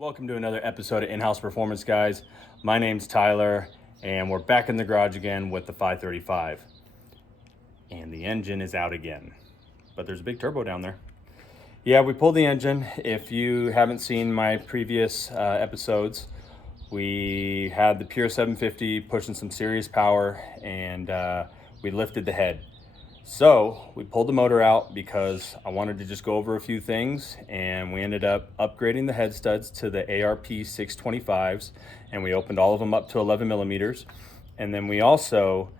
Welcome to another episode of In-House Performance, guys. My name's Tyler, and we're back in the garage again with the 535. And the engine is out again, but there's a big turbo down there. Yeah, we pulled the engine. If you haven't seen my previous episodes, we had the Pure 750 pushing some serious power, and we lifted the head. So we pulled the motor out because I wanted to just go over a few things, and we ended up upgrading the head studs to the ARP 625s, and we opened all of them up to 11 millimeters. And then we also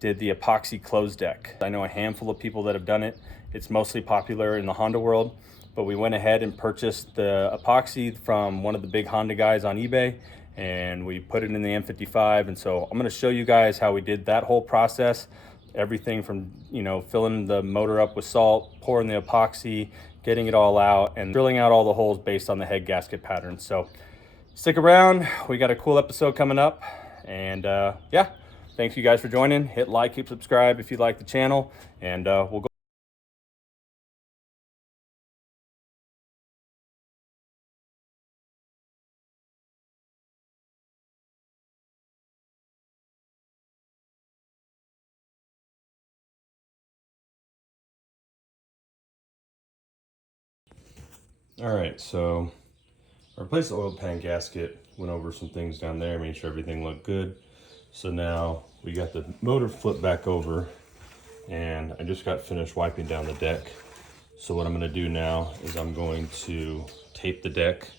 did the Epoxy Close Deck. I know a handful of people that have done it. It's mostly popular in the Honda world, but we went ahead and purchased the epoxy from one of the big Honda guys on eBay, and we put it in the N55. And so I'm going to show you guys how we did that whole process. Everything from, filling the motor up with salt, pouring the epoxy, getting it all out, and drilling out all the holes based on the head gasket pattern. So stick around. We got a cool episode coming up. And yeah, thanks you guys for joining. Hit like, keep subscribe if you like the channel, and we'll go. All right, so I replaced the oil pan gasket, went over some things down there, made sure everything looked good. So now we got the motor flipped back over, and I just got finished wiping down the deck. So what I'm gonna do now is I'm going to tape the deck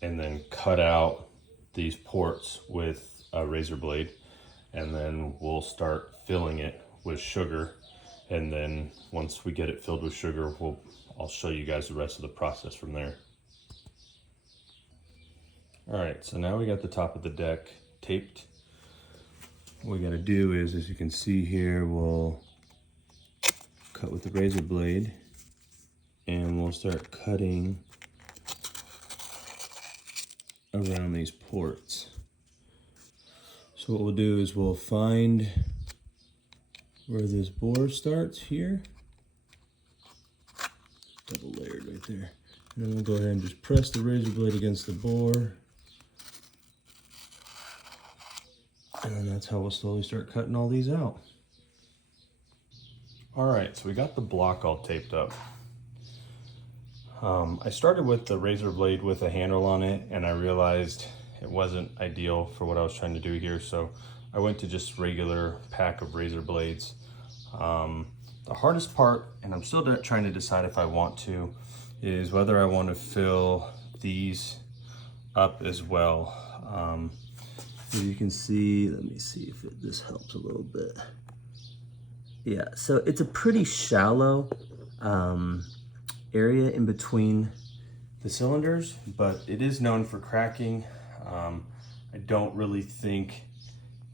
and then cut out these ports with a razor blade, and then we'll start filling it with sugar. And then once we get it filled with sugar, I'll show you guys the rest of the process from there. All right, so now we got the top of the deck taped. What we gotta do is, as you can see here, we'll cut with the razor blade, and we'll start cutting around these ports. So what we'll do is we'll find where this bore starts here. Double layered right there. And then we'll go ahead and just press the razor blade against the bore. And then that's how we'll slowly start cutting all these out. All right, so we got the block all taped up. I started with the razor blade with a handle on it, and I realized it wasn't ideal for what I was trying to do here. So I went to just regular pack of razor blades. The hardest part, and I'm still trying to decide if I want to, is whether I want to fill these up as well. As you can see, let me see if this helps a little bit. Yeah, so it's a pretty shallow area in between the cylinders, but it is known for cracking. I don't really think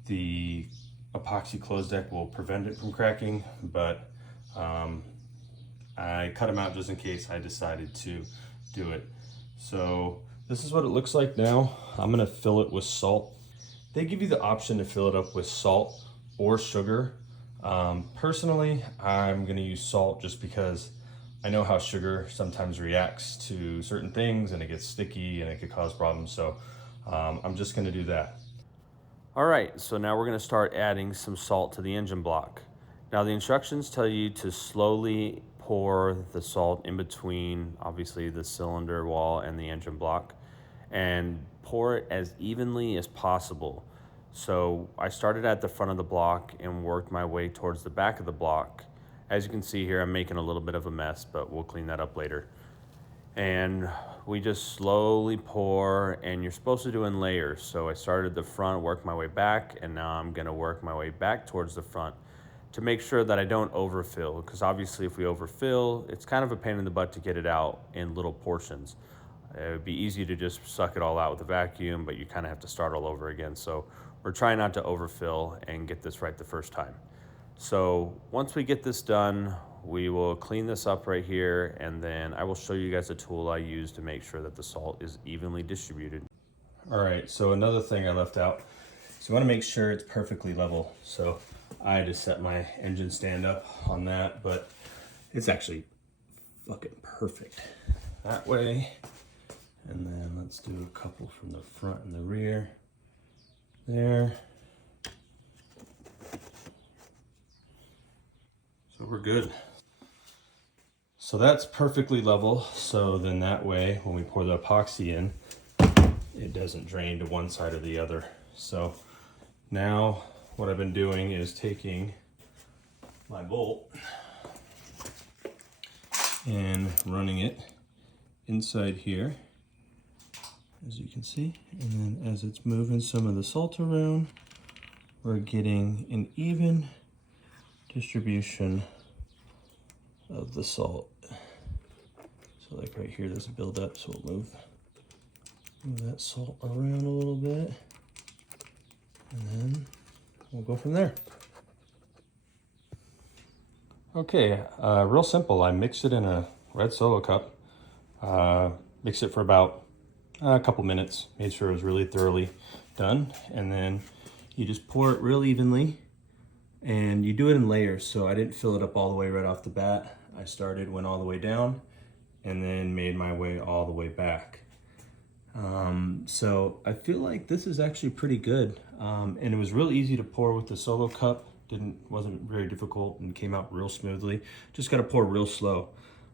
the epoxy closed deck will prevent it from cracking, but I cut them out just in case I decided to do it. So this is what it looks like now. I'm gonna fill it with salt. They give you the option to fill it up with salt or sugar. Personally, I'm gonna use salt just because I know how sugar sometimes reacts to certain things, and it gets sticky and it could cause problems. So I'm just gonna do that. All right, so now we're gonna start adding some salt to the engine block. Now the instructions tell you to slowly pour the salt in between, obviously, the cylinder wall and the engine block, and pour it as evenly as possible. So I started at the front of the block and worked my way towards the back of the block. As you can see here, I'm making a little bit of a mess, but we'll clean that up later. And we just slowly pour, and you're supposed to do in layers. So I started the front, worked my way back, and now I'm gonna work my way back towards the front to make sure that I don't overfill, because obviously if we overfill, it's kind of a pain in the butt to get it out in little portions. It would be easy to just suck it all out with a vacuum, but you kind of have to start all over again. So we're trying not to overfill and get this right the first time. So once we get this done, we will clean this up right here, and then I will show you guys a tool I use to make sure that the salt is evenly distributed. All right, so another thing I left out, so you want to make sure it's perfectly level. So I just set my engine stand up on that, but it's actually fucking perfect that way. And then let's do a couple from the front and the rear. There. So we're good. So that's perfectly level. So then that way, when we pour the epoxy in, it doesn't drain to one side or the other. So now what I've been doing is taking my bolt and running it inside here, as you can see. And then as it's moving some of the salt around, we're getting an even distribution of the salt. So like right here, there's a buildup, so we'll move that salt around a little bit, and then we'll go from there. Okay, real simple. I mixed it in a red Solo cup, mixed it for about a couple minutes, made sure it was really thoroughly done, and then you just pour it real evenly, and you do it in layers. So I didn't fill it up all the way right off the bat. I started, went all the way down, and then made my way all the way back. So I feel like this is actually pretty good, and it was real easy to pour with the Solo cup. Wasn't very difficult and came out real smoothly. Just got to pour real slow.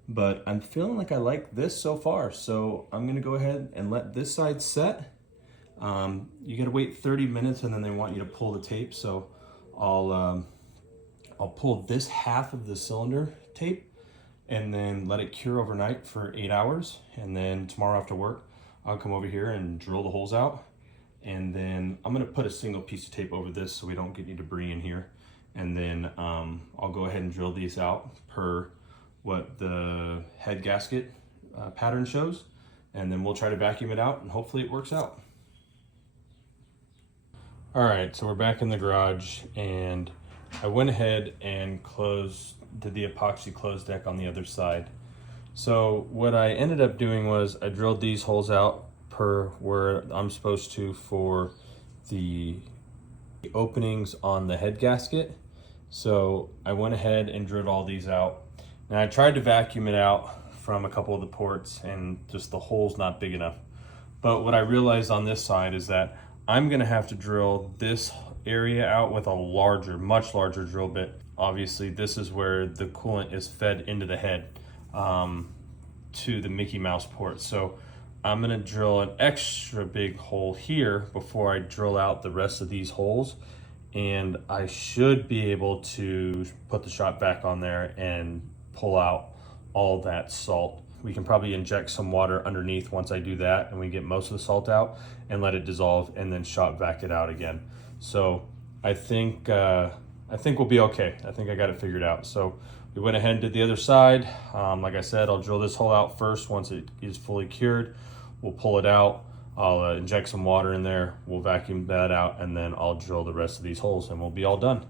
But I'm feeling like I like this so far. So I'm gonna go ahead and let this side set. You gotta wait 30 minutes and then they want you to pull the tape. So I'll pull this half of the cylinder tape and then let it cure overnight for 8 hours. And then tomorrow after work, I'll come over here and drill the holes out. And then I'm gonna put a single piece of tape over this so we don't get any debris in here. And then I'll go ahead and drill these out per what the head gasket pattern shows. And then we'll try to vacuum it out and hopefully it works out. All right, so we're back in the garage and I went ahead and did the epoxy close deck on the other side. So what I ended up doing was I drilled these holes out per where I'm supposed to for the openings on the head gasket. So I went ahead and drilled all these out. And I tried to vacuum it out from a couple of the ports and just the hole's not big enough. But what I realized on this side is that I'm gonna have to drill this area out with a larger, much larger drill bit. Obviously this is where the coolant is fed into the head to the Mickey Mouse port. So I'm gonna drill an extra big hole here before I drill out the rest of these holes. And I should be able to put the shot back on there and pull out all that salt. We can probably inject some water underneath once I do that and we get most of the salt out and let it dissolve and then shot vac it out again. So I think we'll be okay. I think I got it figured out. So we went ahead and did the other side. Like I said, I'll drill this hole out first. Once it is fully cured, we'll pull it out. I'll inject some water in there, we'll vacuum that out, and then I'll drill the rest of these holes and we'll be all done.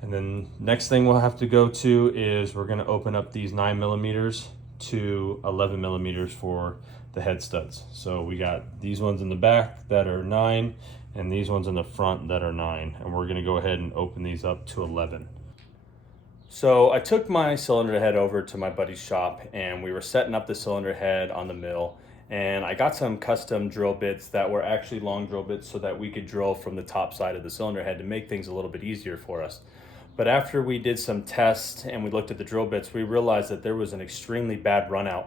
And then next thing we'll have to go to is we're gonna open up these 9mm to 11mm for the head studs. So we got these ones in the back that are 9 and these ones in the front that are 9. And we're gonna go ahead and open these up to 11. So I took my cylinder head over to my buddy's shop and we were setting up the cylinder head on the mill. And I got some custom drill bits that were actually long drill bits so that we could drill from the top side of the cylinder head to make things a little bit easier for us. But after we did some tests and we looked at the drill bits, we realized that there was an extremely bad runout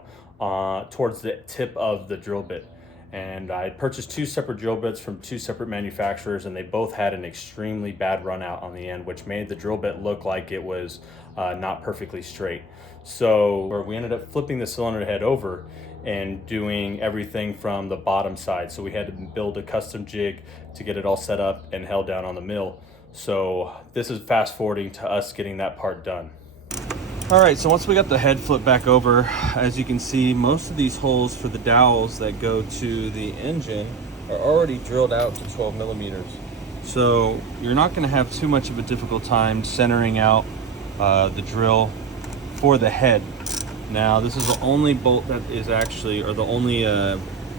towards the tip of the drill bit. And I purchased 2 separate drill bits from 2 separate manufacturers and they both had an extremely bad runout on the end, which made the drill bit look like it was not perfectly straight. So we ended up flipping the cylinder head over and doing everything from the bottom side. So we had to build a custom jig to get it all set up and held down on the mill. So this is fast forwarding to us getting that part done. All right, so once we got the head flipped back over, as you can see, most of these holes for the dowels that go to the engine are already drilled out to 12mm. So you're not gonna have too much of a difficult time centering out the drill for the head. Now, this is the only bolt that is actually, or the only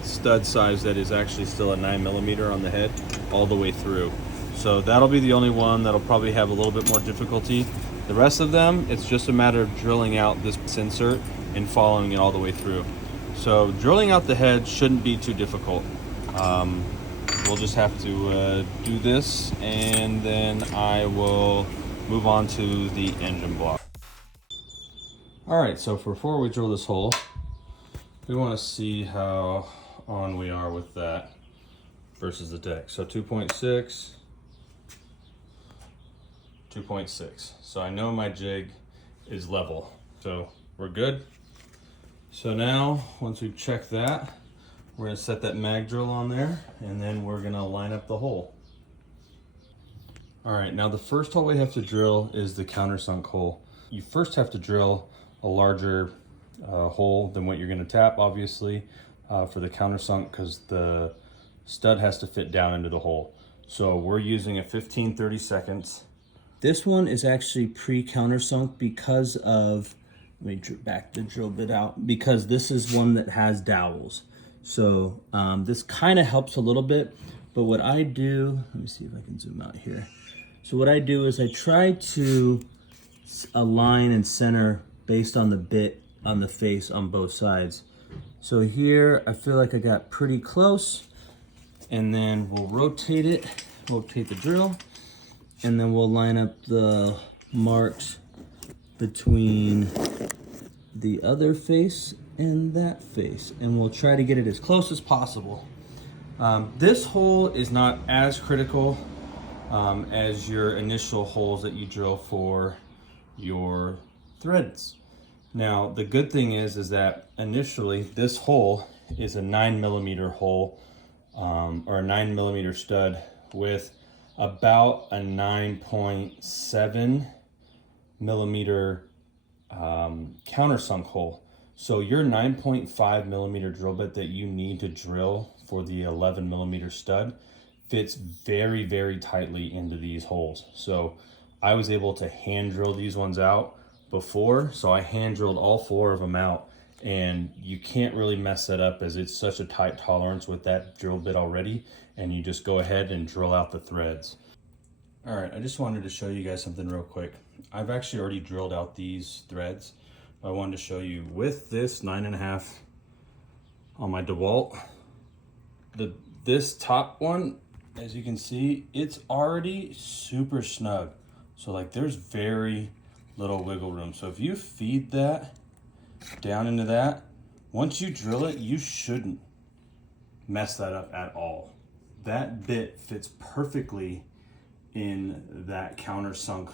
stud size that is actually still a 9mm on the head all the way through. So that'll be the only one that'll probably have a little bit more difficulty. The rest of them, it's just a matter of drilling out this insert and following it all the way through. so drilling out the head shouldn't be too difficult. We'll just have to do this, and then I will move on to the engine block. All right, so before we drill this hole, we want to see how on we are with that versus the deck. So 2.6, 2.6. So I know my jig is level, so we're good. So now, once we've checked that, we're gonna set that mag drill on there, and then we're gonna line up the hole. All right, now the first hole we have to drill is the countersunk hole. You first have to drill a larger hole than what you're gonna tap, obviously, for the countersunk, because the stud has to fit down into the hole. So we're using a 15/32. This one is actually pre-countersunk because of, let me back the drill bit out, because this is one that has dowels. So this kind of helps a little bit, but what I do, let me see if I can zoom out here. So what I do is I try to align and center based on the bit on the face on both sides. So here I feel like I got pretty close, and then we'll rotate it, rotate the drill, and then we'll line up the marks between the other face and that face, and we'll try to get it as close as possible. This hole is not as critical as your initial holes that you drill for your threads. Now the good thing is that initially this hole is a 9mm hole, or a 9mm stud with about a 9.7mm countersunk hole. So your 9.5mm drill bit that you need to drill for the 11mm stud fits very, very tightly into these holes. So I was able to hand drill these ones out before, so I hand drilled all 4 of them out, and you can't really mess that up as it's such a tight tolerance with that drill bit already, and you just go ahead and drill out the threads. All right, I just wanted to show you guys something real quick. I've actually already drilled out these threads. I wanted to show you with this 9.5 on my DeWalt. This top one, as you can see, it's already super snug. So like there's very little wiggle room. So if you feed that down into that, once you drill it, you shouldn't mess that up at all. That bit fits perfectly in that countersunk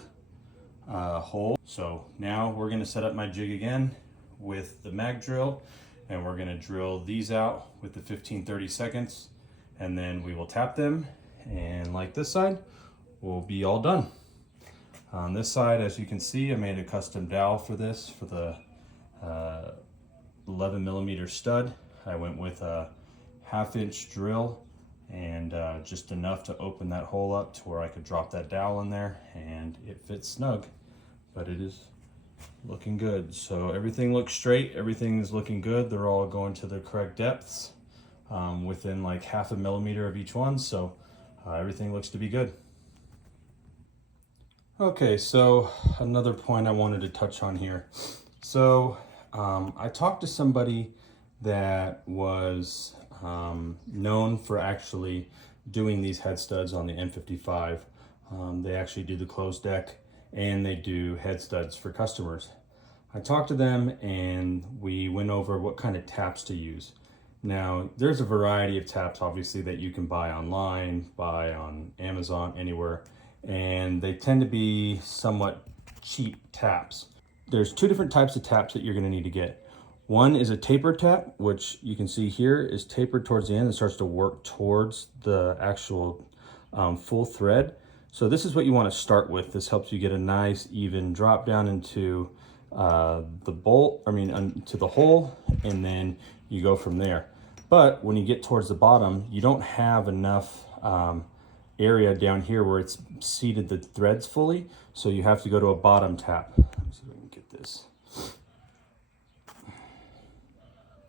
hole. So now we're gonna set up my jig again with the mag drill, and we're gonna drill these out with the 15/32, and then we will tap them, and like this side, we'll be all done. On this side, as you can see, I made a custom dowel for this, for the 11mm stud. I went with a 1/2" drill, and just enough to open that hole up to where I could drop that dowel in there, and it fits snug, but it is looking good. So everything looks straight, everything is looking good. They're all going to the correct depths, within like 1/2 millimeter of each one, so everything looks to be good. Okay, so another point I wanted to touch on here. So I talked to somebody that was known for actually doing these head studs on the N55. They actually do the closed deck, and they do head studs for customers. I talked to them, and we went over what kind of taps to use. Now, there's a variety of taps, obviously, that you can buy online, buy on Amazon, anywhere, and they tend to be somewhat cheap taps. There's 2 different types of taps that you're gonna need to get. One is a taper tap, which you can see here is tapered towards the end and starts to work towards the actual full thread. So this is what you want to start with. This helps you get a nice even drop down into the bolt, to the hole, and then you go from there. But when you get towards the bottom, you don't have enough area down here where it's seated the threads fully, so you have to go to a bottom tap. Let me see if I can get this.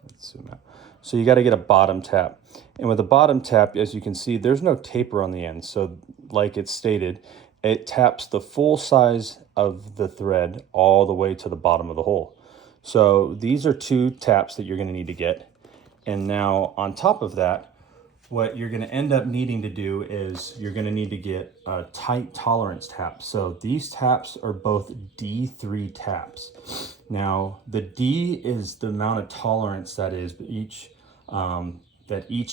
Let's zoom out. So you got to get a bottom tap. And with a bottom tap, as you can see, there's no taper on the end. So like it's stated, it taps the full size of the thread all the way to the bottom of the hole. So these are 2 taps that you're gonna need to get. And now on top of that, what you're gonna end up needing to do is you're gonna need to get a tight tolerance tap. So these taps are both D3 taps. Now the D is the amount of tolerance that each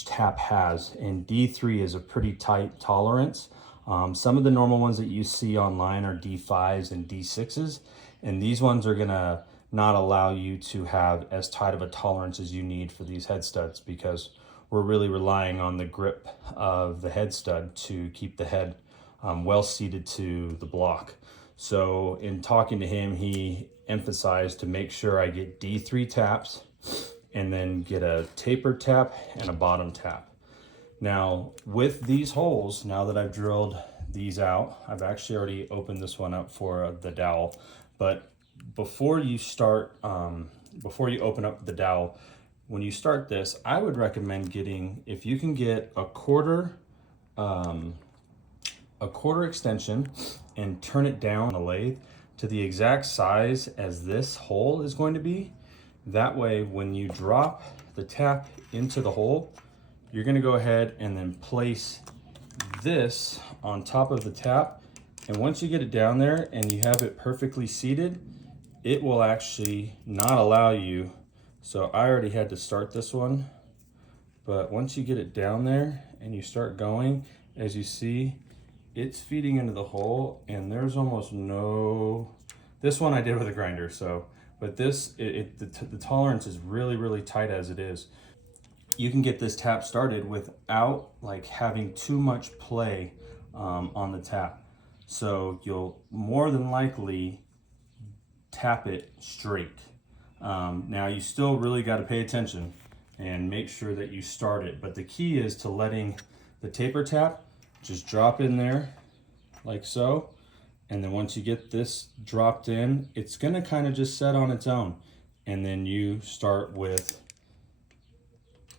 tap has, and D3 is a pretty tight tolerance. Some of the normal ones that you see online are D5s and D6s, and these ones are gonna not allow you to have as tight of a tolerance as you need for these head studs, because we're really relying on the grip of the head stud to keep the head well seated to the block. So in talking to him, he emphasized to make sure I get D3 taps and then get a taper tap and a bottom tap. Now with these holes, now that I've drilled these out, I've actually already opened this one up for the dowel, but before you open up the dowel, when you start this, I would recommend getting, if you can get a quarter extension and turn it down on the lathe to the exact size as this hole is going to be. That way, when you drop the tap into the hole, you're gonna go ahead and then place this on top of the tap. And once you get it down there and you have it perfectly seated, it will actually not allow you. So I already had to start this one, but once you get it down there and you start going, as you see, it's feeding into the hole and there's almost no, this one I did with a grinder, so, but this, the tolerance is really, really tight as it is. You can get this tap started without like having too much play on the tap. So you'll more than likely tap it straight. Now you still really got to pay attention and make sure that you start it, but the key is to letting the taper tap just drop in there like so, and then once you get this dropped in, it's going to kind of just set on its own, and then you start with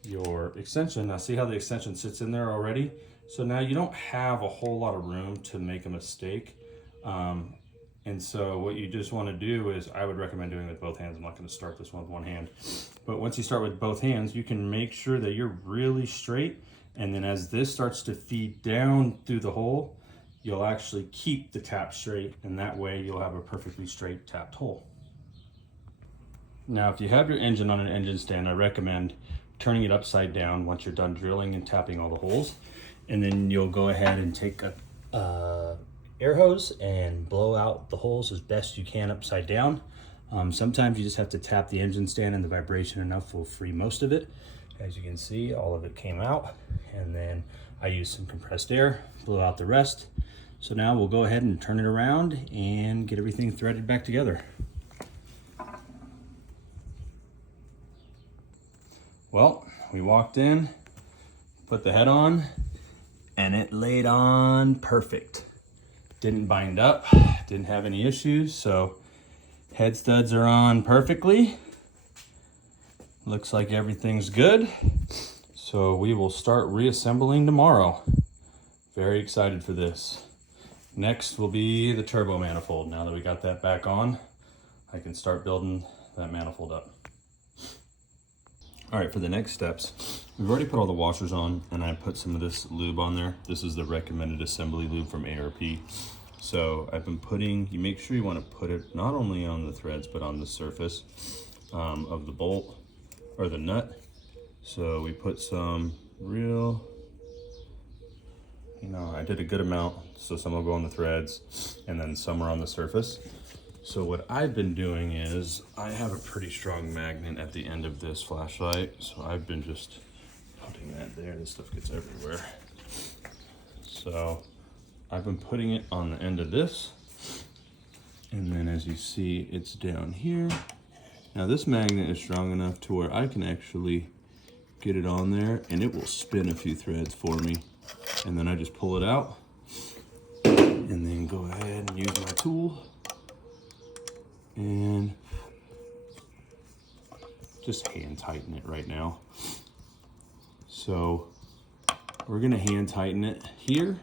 your extension. Now see how the extension sits in there already? So now you don't have a whole lot of room to make a mistake. And so what you just want to do is, I would recommend doing it with both hands. I'm not going to start this one with one hand. But once you start with both hands, you can make sure that you're really straight. And then as this starts to feed down through the hole, you'll actually keep the tap straight. And that way you'll have a perfectly straight tapped hole. Now, if you have your engine on an engine stand, I recommend turning it upside down once you're done drilling and tapping all the holes. And then you'll go ahead and take a air hose and blow out the holes as best you can upside down. Sometimes you just have to tap the engine stand and the vibration enough will free most of it. As you can see, all of it came out, and then I used some compressed air, blew out the rest. So now we'll go ahead and turn it around and get everything threaded back together. Well, we walked in, put the head on, and it laid on perfect. Didn't bind up, didn't have any issues, so head studs are on perfectly. Looks like everything's good. So we will start reassembling tomorrow. Very excited for this. Next will be the turbo manifold. Now that we got that back on, I can start building that manifold up. All right, for the next steps, we've already put all the washers on, and I put some of this lube on there. This is the recommended assembly lube from ARP. So I've been putting, you make sure you want to put it not only on the threads, but on the surface of the bolt or the nut. So we put some real, I did a good amount. So some will go on the threads and then some are on the surface. So what I've been doing is I have a pretty strong magnet at the end of this flashlight. So I've been just putting that there. This stuff gets everywhere. So I've been putting it on the end of this. And then as you see, it's down here. Now this magnet is strong enough to where I can actually get it on there and it will spin a few threads for me. And then I just pull it out and then go ahead and use my tool and just hand tighten it right now. So we're gonna hand tighten it here.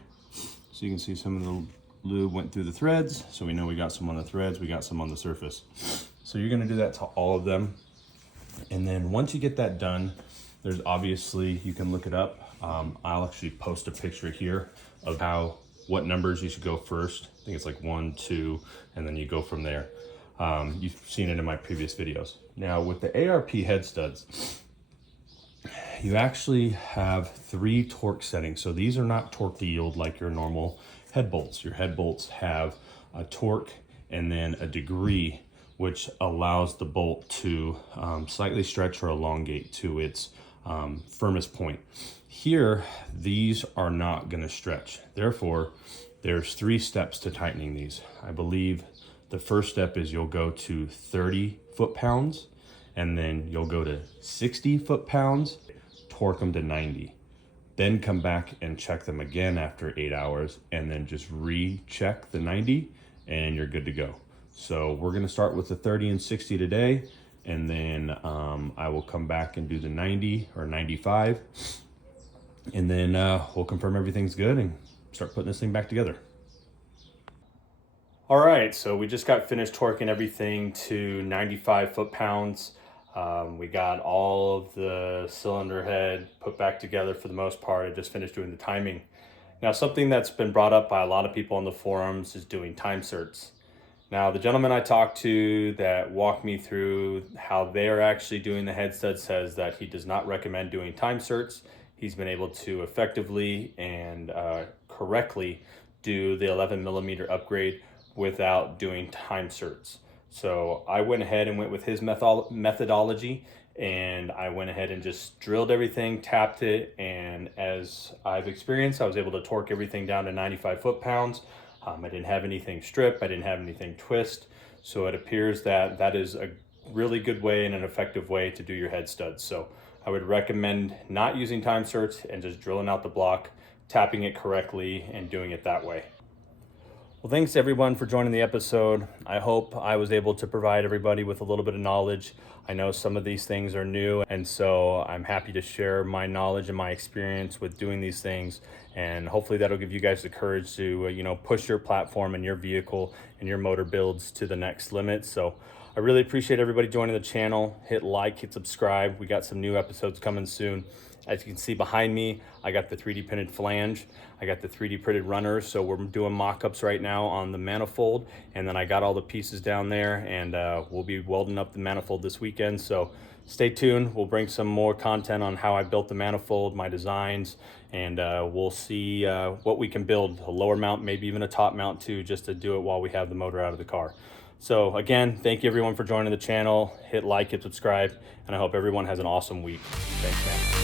So you can see some of the lube went through the threads. So we know we got some on the threads, we got some on the surface. So you're gonna do that to all of them. And then once you get that done, there's obviously, you can look it up. I'll actually post a picture here of what numbers you should go first. I think it's like 1, 2, and then you go from there. You've seen it in my previous videos. Now with the ARP Head Studs, you actually have 3 torque settings. So these are not torque to yield like your normal head bolts. Your head bolts have a torque and then a degree, which allows the bolt to slightly stretch or elongate to its firmest point. Here, these are not gonna stretch. Therefore, there's 3 steps to tightening these. I believe the first step is you'll go to 30 foot-pounds, and then you'll go to 60 foot-pounds, torque them to 90. Then come back and check them again after 8 hours, and then just recheck the 90, and you're good to go. So we're gonna start with the 30 and 60 today, and then I will come back and do the 90 or 95, and then we'll confirm everything's good and start putting this thing back together. All right, so we just got finished torquing everything to 95 foot-pounds. We got all of the cylinder head put back together for the most part. I just finished doing the timing. Now, something that's been brought up by a lot of people on the forums is doing time certs. Now, the gentleman I talked to that walked me through how they're actually doing the head stud says that he does not recommend doing time certs. He's been able to effectively and correctly do the 11mm upgrade without doing time certs. So I went ahead and went with his methodology, and I went ahead and just drilled everything, tapped it, and as I've experienced, I was able to torque everything down to 95 foot-pounds. I didn't have anything strip, I didn't have anything twist, so it appears that that is a really good way and an effective way to do your head studs. So I would recommend not using time certs and just drilling out the block, tapping it correctly, and doing it that way. Well, thanks everyone for joining the episode. I hope I was able to provide everybody with a little bit of knowledge. I know some of these things are new, and so I'm happy to share my knowledge and my experience with doing these things, and hopefully that'll give you guys the courage to push your platform and your vehicle and your motor builds to the next limit. So I really appreciate everybody joining the channel. Hit like, hit subscribe. We got some new episodes coming soon. As you can see behind me, I got the 3D printed flange. I got the 3D printed runners. So we're doing mock-ups right now on the manifold. And then I got all the pieces down there, and we'll be welding up the manifold this weekend. So stay tuned. We'll bring some more content on how I built the manifold, my designs, and we'll see what we can build. A lower mount, maybe even a top mount too, just to do it while we have the motor out of the car. So again, thank you everyone for joining the channel. Hit like, hit subscribe, and I hope everyone has an awesome week. Thanks, man.